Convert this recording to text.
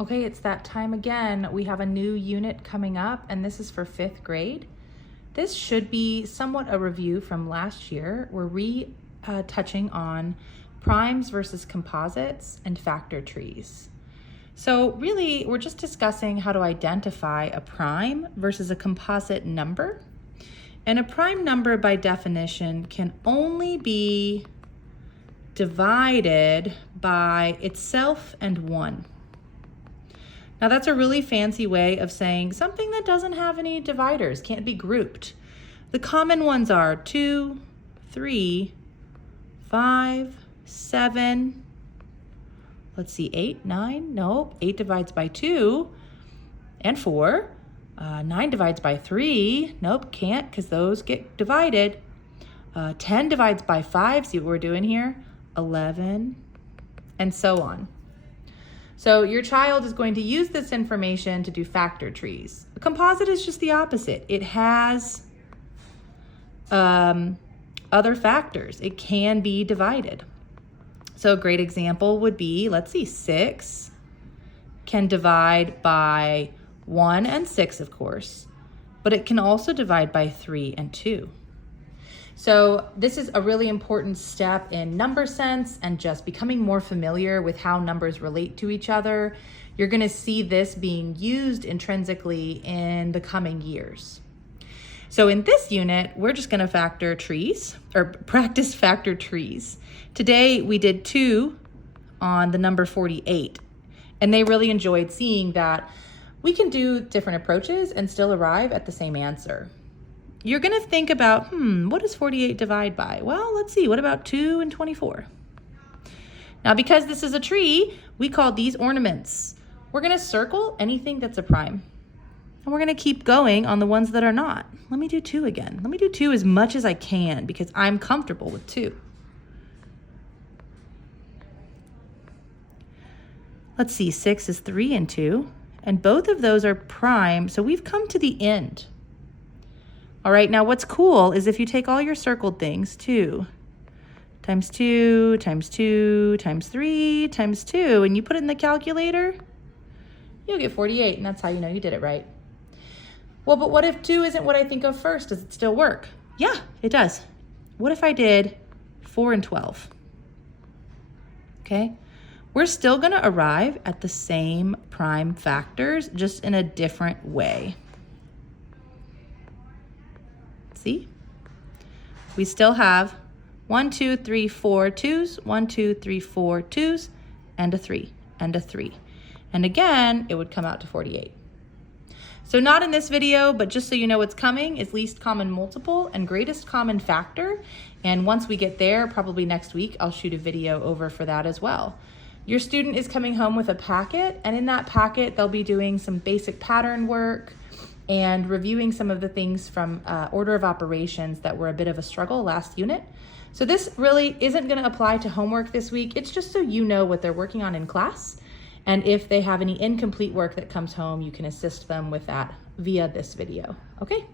Okay, it's that time again. We have a new unit coming up, and this is for 5th grade. This should be somewhat a review from last year. We're touching on primes versus composites and factor trees. So really, we're just discussing how to identify a prime versus a composite number. And a prime number, by definition, can only be divided by itself and 1. Now that's a really fancy way of saying something that doesn't have any dividers, can't be grouped. The common ones are 2, 3, 5, 7, let's see, 8, 9, nope, 8 divides by 2, and 4. 9 divides by 3, nope, can't, because those get divided. 10 divides by 5, see what we're doing here? 11, and so on. So your child is going to use this information to do factor trees. A composite is just the opposite. It has other factors. It can be divided. So a great example would be, let's see, 6 can divide by 1 and 6, of course, but it can also divide by 3 and 2. So this is a really important step in number sense and just becoming more familiar with how numbers relate to each other. You're going to see this being used intrinsically in the coming years. So in this unit, we're just going to factor trees or practice factor trees. Today we did 2 on the number 48, and they really enjoyed seeing that we can do different approaches and still arrive at the same answer. You're going to think about, what does 48 divide by? Well, let's see, what about 2 and 24? Now, because this is a tree, we call these ornaments. We're going to circle anything that's a prime. And we're going to keep going on the ones that are not. Let me do 2 again. Let me do 2 as much as I can because I'm comfortable with 2. Let's see, 6 is 3 and 2. And both of those are prime, so we've come to the end. All right, now what's cool is if you take all your circled things, 2 times 2 times 2 times 3 times 2, and you put it in the calculator, you'll get 48, and that's how you know you did it right. Well, but what if 2 isn't what I think of first? Does it still work? Yeah, it does. What if I did 4 and 12? Okay, we're still gonna arrive at the same prime factors, just in a different way. See? We still have 1, 2, 3, 4 2s, 1, 2, 3, 4 2s, and a 3, and a 3. And again, it would come out to 48. So not in this video, but just so you know what's coming is least common multiple and greatest common factor. And once we get there, probably next week, I'll shoot a video over for that as well. Your student is coming home with a packet, and in that packet, they'll be doing some basic pattern work and reviewing some of the things from order of operations that were a bit of a struggle last unit. So this really isn't gonna apply to homework this week. It's just so you know what they're working on in class. And if they have any incomplete work that comes home, you can assist them with that via this video, okay?